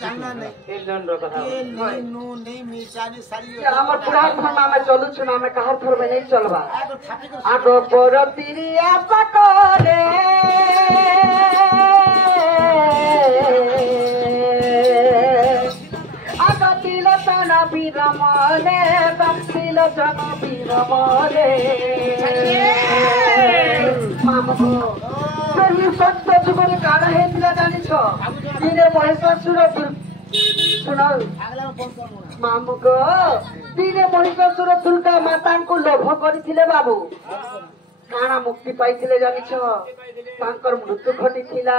जानना नहीं तीन जन रो कथा ये नहीं नो नहीं मिसानी सारी हमर पूरा थाना में चलू छु ना में कहर थर में नहीं चलबा आगो थापी को आगो पर तिरिया पकोरे आगो तिलतन बिरमले बक्सिल जन बिरमले मामको सही सत्य जुगल काना हेतिला जानि छ दिने महेश्वर सुनो अगला में फोन करो मामुको दिने महेश्वर दुर्गा माता को लोभ करथिले बाबू काना मुक्ति पाइथिले जानि छ तांकर मृत्यु घटिथिला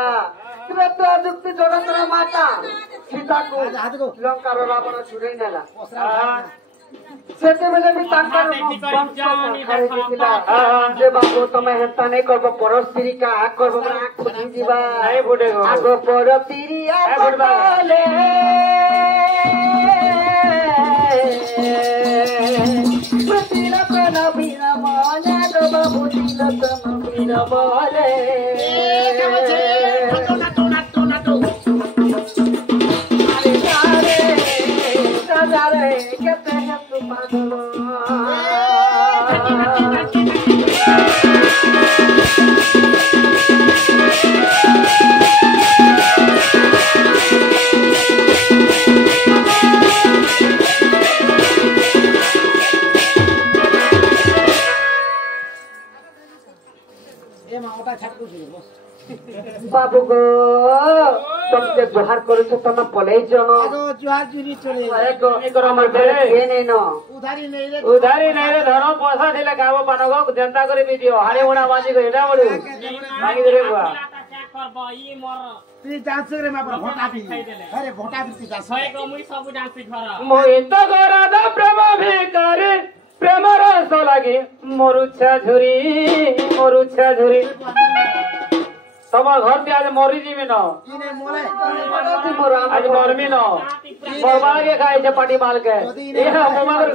तुरंत अजुक्ति जगतर माता सीता को लंकार रावण छुड़ै नेला सेते बेले भी तांकर वंश खाइथिला जे बाबू तमे हेता नै करबो परस्त्री का करबो ना खुदी दिबा नहीं फुटेगो आगो पर तिरिया पकोले तिलतन बिरमले बाबू तिलतन बिरमले अरे कहते हैं तू पागल ये मामोटा छाट को दियो बस बाबू गो तुमसे जोहार करू छ तम पलै जन आगो जुहार जुरी चले एक हमर बे ये नै न उधारी नहीं रे उधारी नहीं रे धरो पैसा दिले गाबो पानगो जनता करे भी दियो हारे उडा बाजी को एटा मरु मांगी दे रे बुआ तू जांच रे मा पर भोटा भी अरे भोटा भी तू जांच सय को मुई सब जांच घर मोहित गराध प्रेम भिकारी प्रेम रस लागे मरुच्छा झुरी तम घर से आज मरी जीवी न इने मोले आज मरमी न मरवा के खाए छे पाटी माल के ए मोमार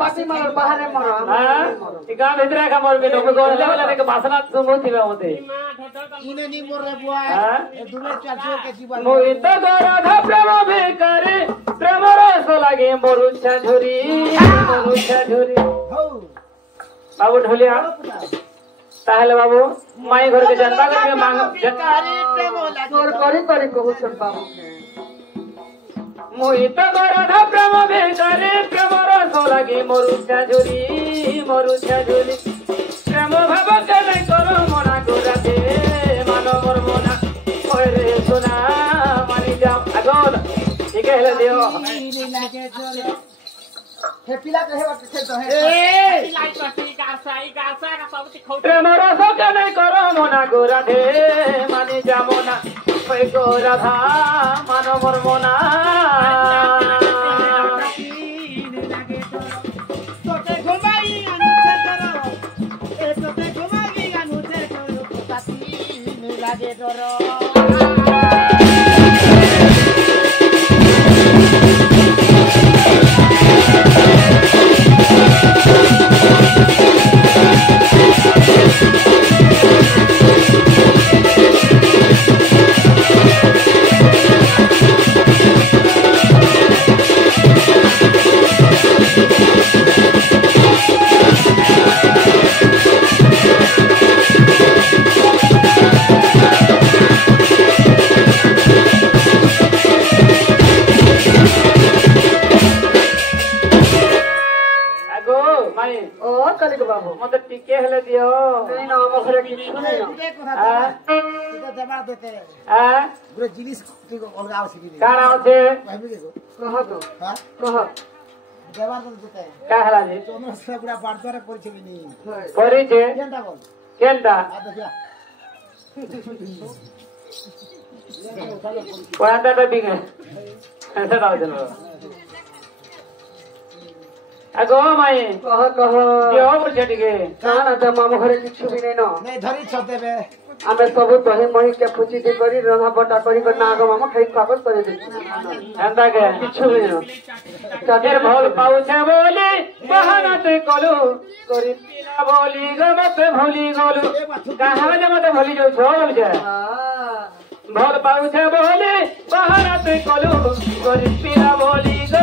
पाटी मार बाहर मर हां ई गांव भीतर का मरमी न गोले वाला के भाषण सुनोथिबे होते इने नी मोर रे बुआ हां ए दुने चाचो के जीवन मोहित गराध प्रेम भिकारी प्रेम रस लागे मरुच्छा झुरी हो बाबू ढोलिया ताहले बाबू माई घर के जनता के मांग कारी प्रेम लागे तोर करी कहू छ बाबू मोहित गराध प्रेम भिकारी प्रेम रस लागे मरुच्छा झुरी प्रेम भाव के नहीं करो मना गोराते मानो मोर मना ओरे सोना मानी जाम अगोल ठीक है ले दियो लागे चले हे पिला कहे बात से तो है लाइट करती गासा का सब खौ प्रेम रस के नहीं करो मना गोराते मानी जामोना ओए गोराधा मानो मोर मना लागे तोते घुमाई अनुचे करो ए तोते घुमाई अनुचे करो ताती लागे डरो बाबू मते टिके हेले दियो नहीं ना हम घरे किछु नहीं ना एक কথা तो देवा देते हां पूरे जिनिस को अलगा आवश्यक नहीं काना होते भाई देखो कह दो हां कह देवा तो देते का हला जी तोमरा से पूरा बाड़तरे परिचय भी नहीं करी जे केनता बोल केनता आ देखिया कोयांता तो बिगे ऐसा दाव चलो अगो माई कह दियो पर छटिके काना त मामो घरे किछु भी नहीं ना नहीं धरी छते बे आमे सब तही मही के पूछी दे करी रंगा बटा करी कर नाग मामा खाई कागज करे दे एंता के किछु भी नहीं चादर भल पाउछे बोली बहाना ते कलु करी पिला बोली गमते भूली गलु कहां जे मते भूली जो छो बोल जे हां भल पाउछे बोली बहाना ते কলু গরিব পিলা বলি গো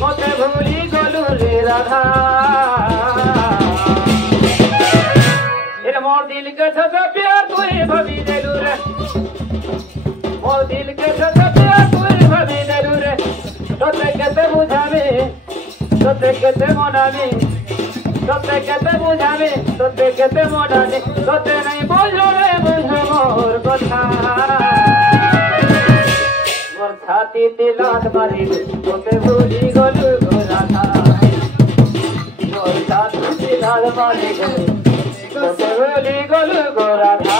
মতে ভুলি গলু রে রাধা এর মোর দিল কে সব প্যার তুই ভাবি দেলু রে মোর দিল কে সব প্যার তুই ভাবি দেলু রে তোতে কেতে বুঝাবে তোতে কেতে মনাবে তোতে কেতে বুঝাবে তোতে কেতে মনাবে তোতে নাই বুঝো রে বুঝো মোর কথা মোর ছাতি দিলাত মারি তোতে ভুলি গলু গো রাধা মোর ছাতি দিলাত মারি তোতে ভুলি গলু গো রাধা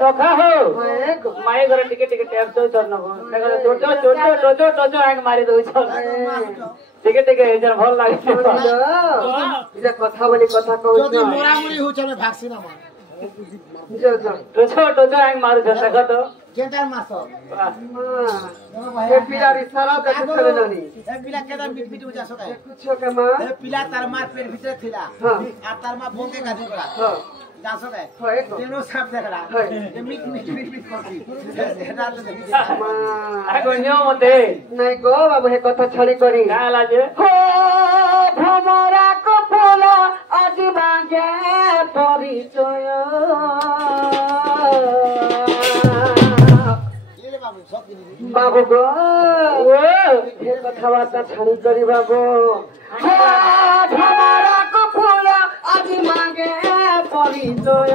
सखा हो माई घर टिके टिके टैप तो चल न टोटो आग मारी दो टिके टिके एजर भल लागे इजा कथा बोली कथा कहू যদি মোরামুরি হচ্ছে আমি ভাগছি না মা टोटो आग मारू छ सखा तो কেটার মাছ ए पिलारी सारा देख चले नानी এ পিলা কেটা মিট মিট উজা সকায় कुछ के मां এ পিলা তার মার পেট ভিতরে ছিলা হ্যাঁ আর তার মা বকে গাদি করা हां জানো সকায় হয় তেনো সাপ দেখরা হয় এ মিট মিট মিট মিট করছি এটা তো দেখি मां आगो नियो मते नहीं गो बाबू हे कथा छाड़ी करी का लाजे हो भमरा कपोला आज मांगे परिचय ले বাবু সব দিন बाबू गो ओ हे कथा बार्ता छाड़ी करी बाबू हो भमरा कपोला आज मांगे परिचय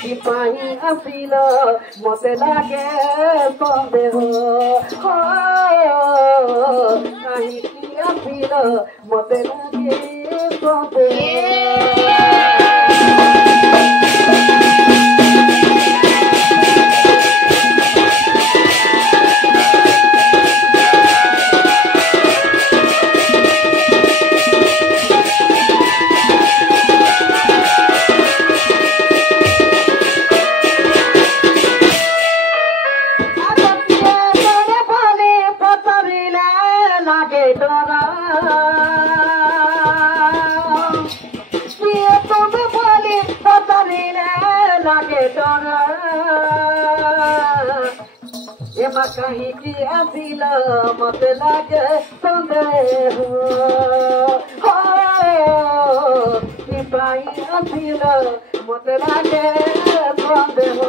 की पाही असील मते लागे सन्देह कहीं की असील मते लागे सन्देह कहीं की असील मत लागे संदेह की पाई असील मत लागे संदेह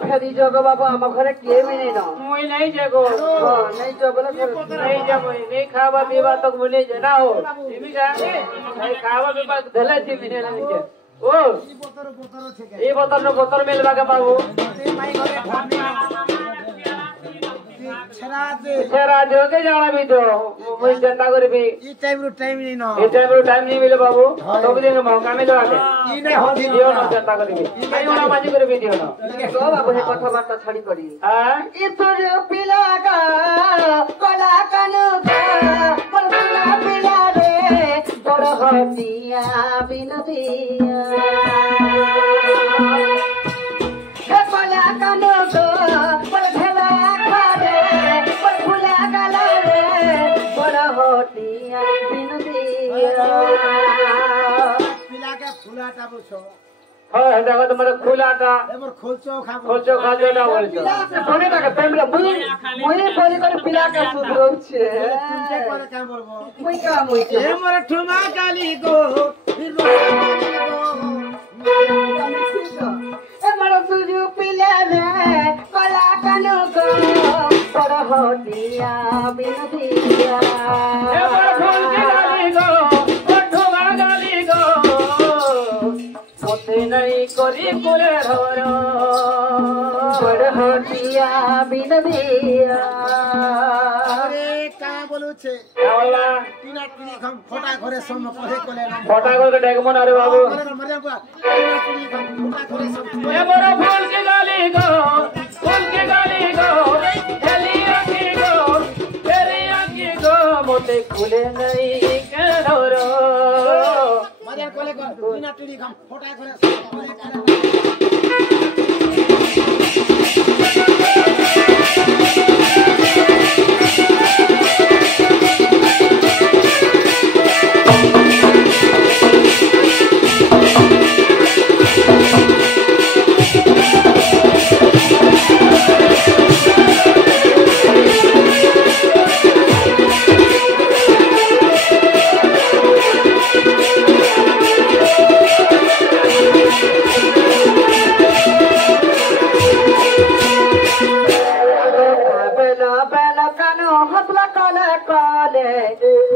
फेरी जगो बाबू आम घरे किए भी नहीं ना मुई नहीं जगो नहीं जो बोले नहीं जब नहीं खावा पीवा तक मुझे जना हो इमी का नहीं खावा पीवा धले थी मिने नहीं के ओ ये बोतल मिलवा के बाबू छरा जो के जाना भी तो मुझे जनता करे भी ई टाइम नहीं ना ये टाइम नहीं मिले बाबू तो भी दिन मौका मिलो आके ई नहीं होती दियो ना जनता करे भी नहीं होना माजी करे भी दियो ना गो बाबू हे कथा बार्ता छाड़ी करी हां ईश्वर पिला का कला कनु का परसुला पिला रे बड़ हटिया बिनतिया हे कला कनु का पर भेला खा रे पर फुला गला रे बड़ हटिया बिनतिया পিলাকে ফুলাটা বুঝো हां देखो तुम्हारे खुलाटा एबर खोलचो खा खोचो खाजो ना बोलছো বলে টাকা পেমলা মুই বলি করে পিলা কা সুধরছে तुमके करे काम बोलबो মুই কা एमर ठुमा काली गो এমন সুজু পিলা রে কলা কানো গো বড় হটিয়া বিনদিয়া ए बड़ फूल की गाली गो ठुमा गाली गो मोते नहीं करी कुले धरो বড় হটিয়া বিনদিয়া अरे का बोलु छे बोला टीना टीनी खम फोटा घरे सम पढे कोले ना फटा को डेगमन अरे बाबू मरे बुआ टीना टीनी खम फोटा घरे सम ए बड़ फूल की गाली गो हेली आखी गो तेरी आखी गो मोते खुले नहीं के धरो मरे कोले को टीना टीनी खम फोटा घरे सम पढे कोले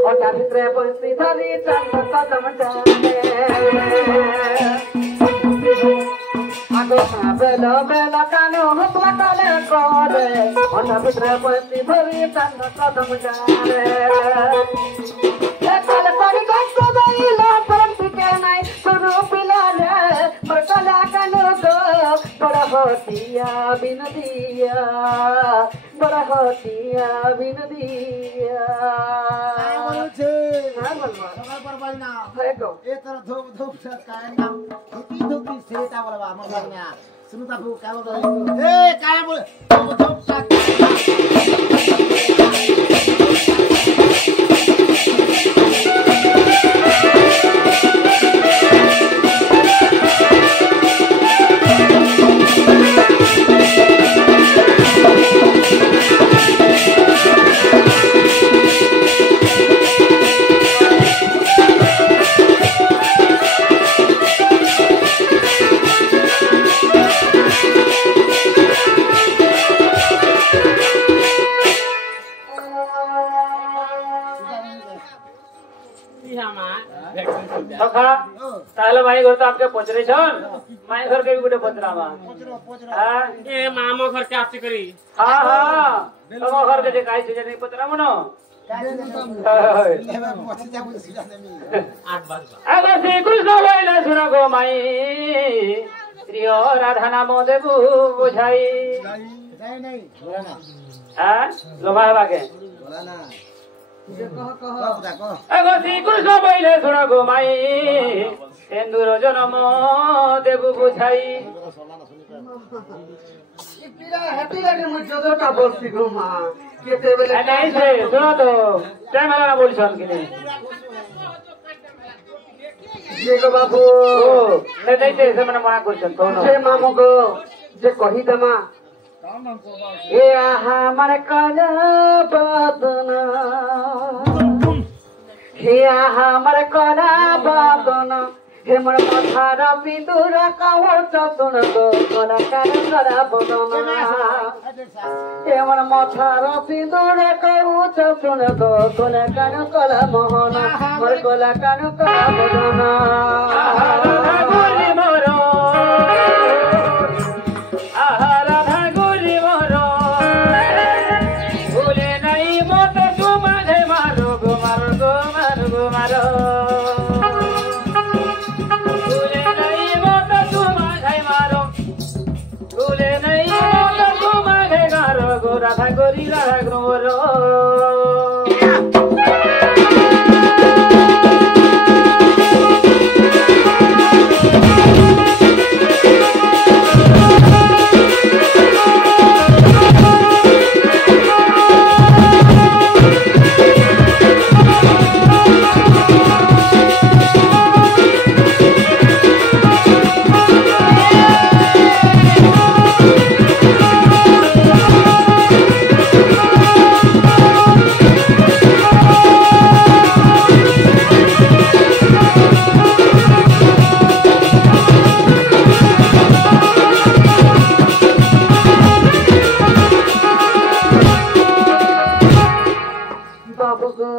ওটা ভিতরে বসি ধরি চন্দ কদম ডালে আগো বেল বেল কানো হতলা কালে করে ওটা ভিতরে বসি ধরি চন্দ কদম ডালে কালে পানি কষ্ট দাইল পরম টিকে নাই শুরু পিলালে বড়লা কানো গো বড় হটিয়া বিনদিয়া বড় হটিয়া বিনদিয়া छे হ্যাঁ বলবা सवाल पर बाई ना হ্যাঁ গো ए तर धूप धूप से काय ना धूपी से ता बोलबा हम लगना सुनु ता का बोल ए काय बोल धूप सा सखा ताहले भाई घर तो आपके पचरे छन माई घर के भी गुटे पचरावा पोचरो पोचरो हां ए मामो घर के आसी करी हां हां तम घर के जे काई छे नहीं पचरा मनो लेबा पछी जा बुझ सुजा देमी 8 बज अगर श्री कृष्ण लैला सुना गो माई श्री राधा नाम देबु बुझाई जाय नहीं बोला ना हां लोभा बाके बोला ना যে কহ কহ बुदा को अगर श्री कृष्ण बैले सुना गो माई सिंदूर जन्म देबु बुझाई পিলা হেতি লাগে মুই যদটা বলছি গো মা কেতে বেলে नहीं से सुनो तो टाइम वाला ना बोलछन कि नहीं যে গো বাবু ओ नहीं नहीं से मने मना करछन कोन যে মামু গো যে কহি দেমা এ আহা মানে কালা বাদনা হে আহা মানে কালা বাদনা হে মোর মাথার পিঁদুর কাও চতুন গো কলা কান করা বদনা হে মোর মাথার পিঁদুর কাও চতুন গো কলা কান কলা মোহনা মোর কলা কান কলা বদনা गोरी मोरो आहा राधा गोरी मोरो भूले नहीं मत तू मारे मारो गो मारो गो मारो गो मारो भूले नहीं मत तू मारे मारो भूले नहीं मत तू मारे मारो गो राधा गोरी मोरो बाबू गो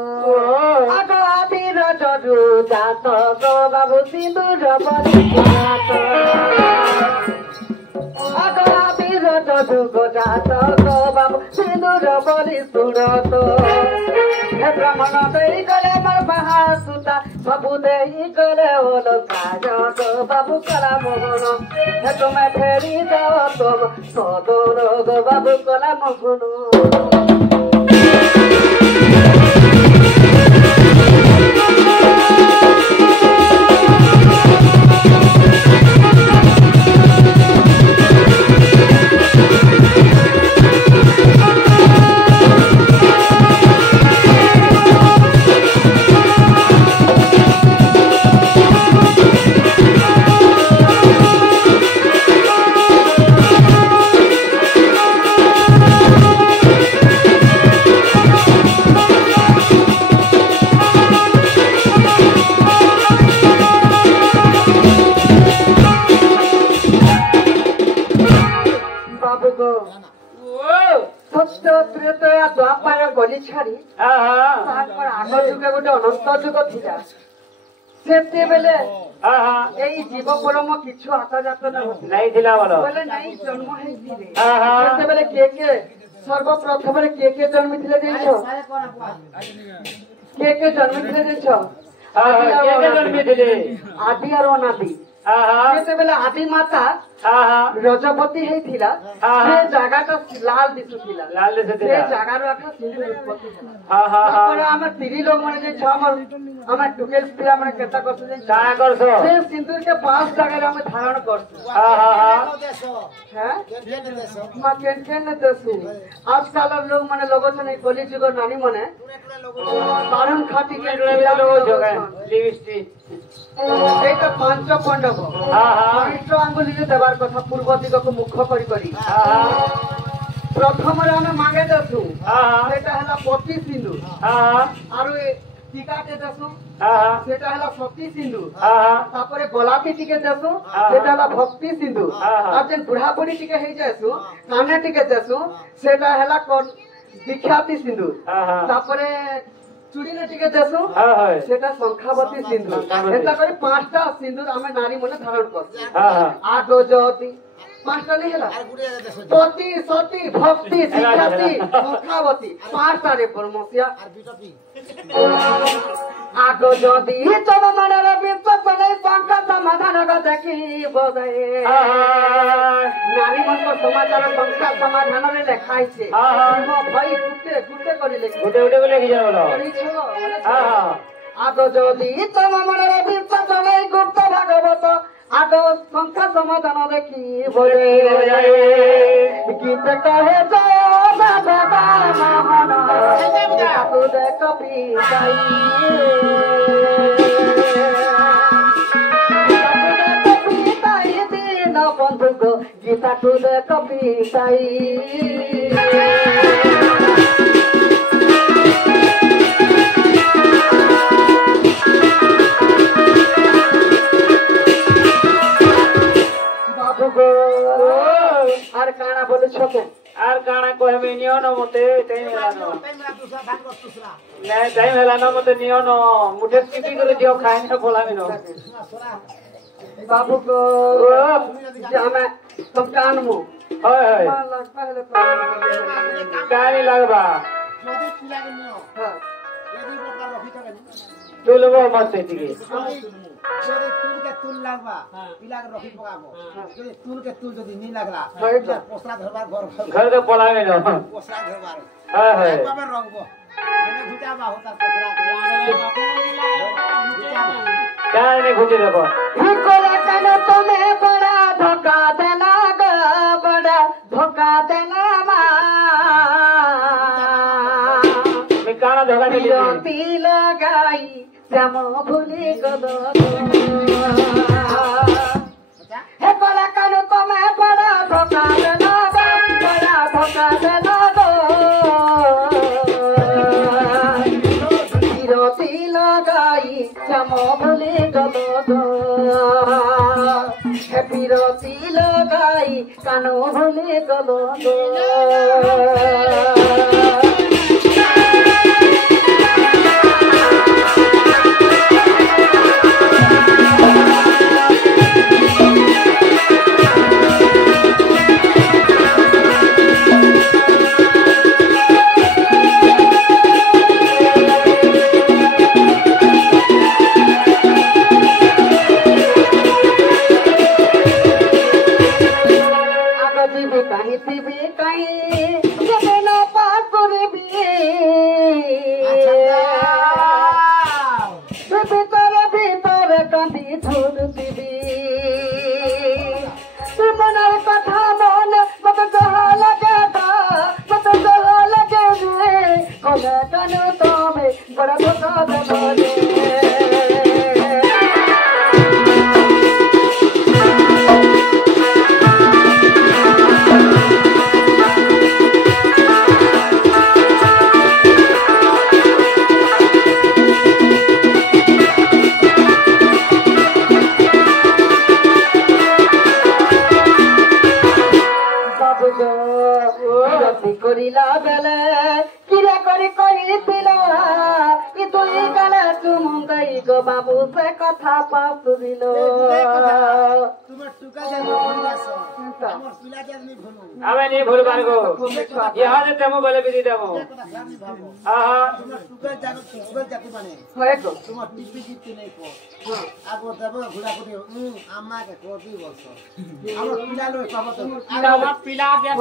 आगो आबिर जरु जात गो बाबू सिंदूर बलि जात आगो आबिर जरु गो जात गो बाबू सिंदूर बलि सुरत हे ब्राह्मण देई गले मोर बाहा सुता बाबू देई गले ओलो काज गो बाबू कला मोहन हे तुमे फेरी जाओ तुम सदोर गो बाबू कला मोहन गली छाड़ी आग जुगे गोटे अनंत जुग थिला सेते बेले एई जीव परम किछु आकाजात नहीं थिला बोले नहीं जन्म हेइथिले सेते बेले के सर्वप्रथम के जन्मिथिले देइछो के जन्मिथिले देइछो के जन्मिथिले आदि और अनादि सेते बेले आदि माता रजपति हेइथिला से जगाटा लाल दिसुथिला से जगार आका सिंदूर उत्पत्ति तापर हम तिरी लोग माने जे छ हम टुकेल पिला माने केता करछ जे का करछ से सिंदूर के 5 जगह हम धारण करछ हैं मा केन देसु आजकल लोग माने लोग छने कली जुग नानी माने बारम खाती के लोग जगह लिपस्टिक एटा पांच पांडव पवित्र आंगुली देवार कथा पूर्व दिग को मुख करी प्रथम रे हम मांगे दसु सेटा हला पति सिंधु आरो टीका के दसु सेटा हला शक्ति सिंधु तापरे गोलापी टीके दसु सेटा हला भक्ति सिंधु आ जेन बुढ़ा बुढ़ी टीके हे जासु काने टीके दसु सेटा हला दीक्षाती सिंधु तापरे चूड़ी ने टिके देसु सेटा संखावती सिंदूर एता करी पांचटा सिंदूर हमें नारी मने धारण कर आगो ज्योति पांचटा नहीं हला पति सती भक्ति दीक्षाती संखावती पांचटा रे परमसिया और बिटपी आगो ज्योति तब मनर विश्व चले संकट समाधान का देखी बजाए नारी मन को समाचार संकट समाधान रे लिखाई छे हो भाई गुटे गुटे करी लिखि गुटे गुटे को लिखि जानो आगो ज्योति तब मनर विश्व चले गुप्त भागवत आगो संकट समाधान देखी बजाए गीत कहे जय बाबा मोहन तू दे कपी बंधु को गीता तू दे कपी बाबू गो आर काना बोले छके आर काना कहबे नियो न मते टाइम होला न नहीं टाइम होला न मते नियो न मुठे स्किपी करे दियो खाए न बोलावे न बाबू को जामे तुम कान मु हाय कानी लगबा जदी पिला के नियो हां यदि बोका रखी थके तुलबो मत ठीक जदी तुल के तुल लागबा पिला के रखी पकाबो जदी तुल के तुल जदी नी लागला पोसरा घरबार घर के बोलावे न पोसरा घरबार हाय हाय बाबा रंगबो मैंने घुटाबा होता पोसरा क्या ने घुटे देखो कोला कनो तुम्हें बड़ा धोखा देना ग बड़ा धोखा देना मा मैं काना धोखा दे ती लगाई जम भूली गलो हे कोला कनो तुम्हें बड़ा धोखा देना ग बड़ा धोखा देना गो ती लगाई जम भूली गलो पिरती लगाई कानो भूले गलो तमे बड़ा धोखा देलो रे করিলা বেলে কিরা করে কইছিল কি তুই গেলে চুমুন্দাই গো বাবু সে কথা পাশুরিল তোমার টুকা জানি ভুলাছ আমার পিলা জানি ভুলু আমি নি ভুলবার গো ইহানে তেমো বলে বিদি দেবো কথা জানি ভাবো আহা তোমার টুকা জানো টুকা জাতি মানে হয় গো তোমার টিপি জিততে নাই কো আগো দেব ঘুরা ঘুরি আমাকে কোটি বলছো আমার পিলা লই কব তো আমার পিলা যে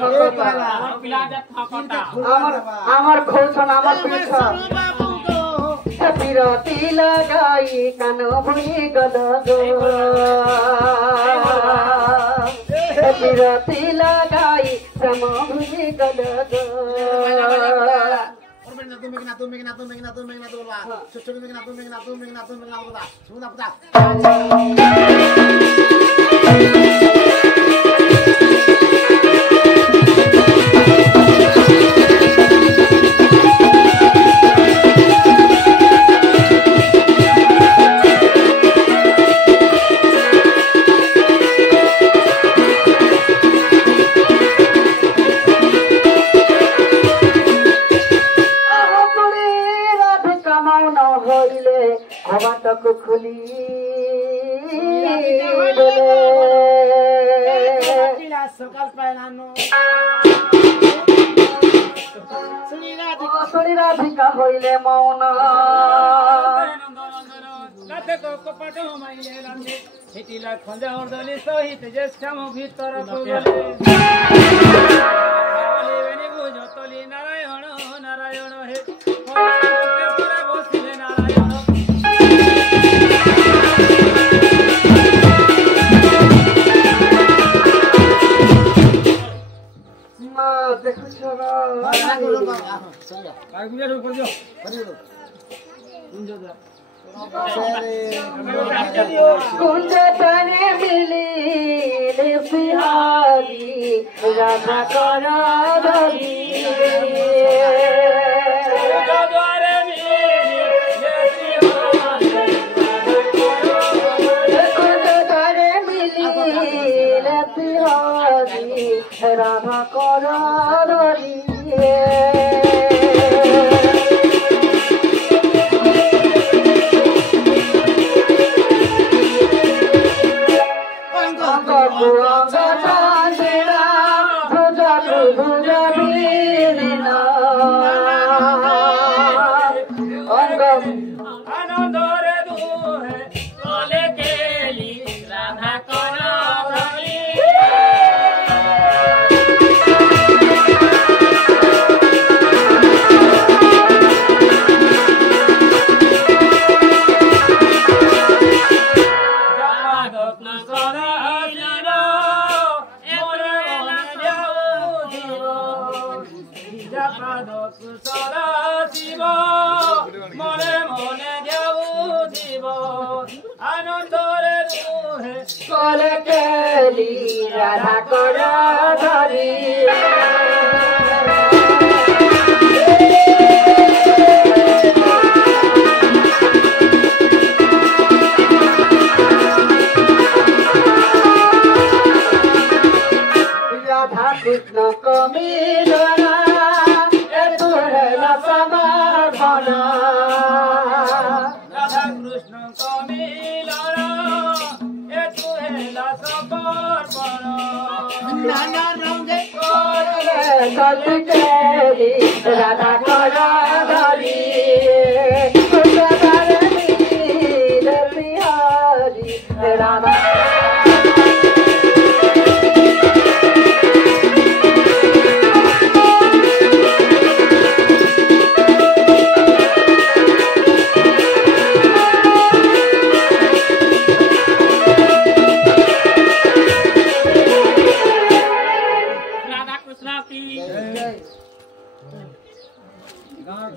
ঠকটা আমার পিলা যে ঠকটা আমার খোঁজন আমার পিছন বাবু গো বিরতি লাগাই কান ভুই গল গো বিরতি লাগাই শ্রম ভুই গল গো তুমি বলবা ছোট তুমি বলবা শুনা পুতা বাটক খুলি সকাল পায় নানো রাধিকা হইলে মৌন কাতে কপট মাইলে লম্বে হিতিলা খঞ্জা হরদলি সহিত যে শ্যাম ভিতর কবলে বলিবেনি বুঝতলি নারায়ণ নারায়ণ হে পুরা বসিলে নারায়ণ মা দেখছ কুঞ্জ তনে মিলি বিহারি রাধা করা ধরি রাধা করি আনন্দরে দুহে চলে গেলি রাধা করা ধরি মনে মনে যাবো দিব আনন্দরে দুহে চলে গেলি রাধা করা ধরি রাধা কৃষ্ণ কমিলনা রাধা কৃষ্ণ কমিলন এ তু হেলা সমর্পণ নানা রঙে রাধা করা ধরি বিহারি রাধা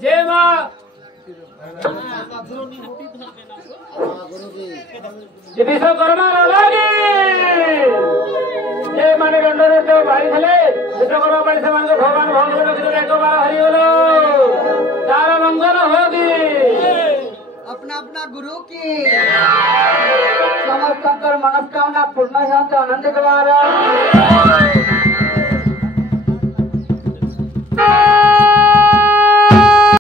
जय माँ गुरुजी ये विश्वकर्मा लगी ये माने गंडरे तो भाई थे विश्वकर्मा बड़े से मान भगवान भगवान एक बार हरि बोलो तारा मंगल होगी अपना अपना गुरु की समस्त मनस्कामना पूर्ण आनंद द्वारा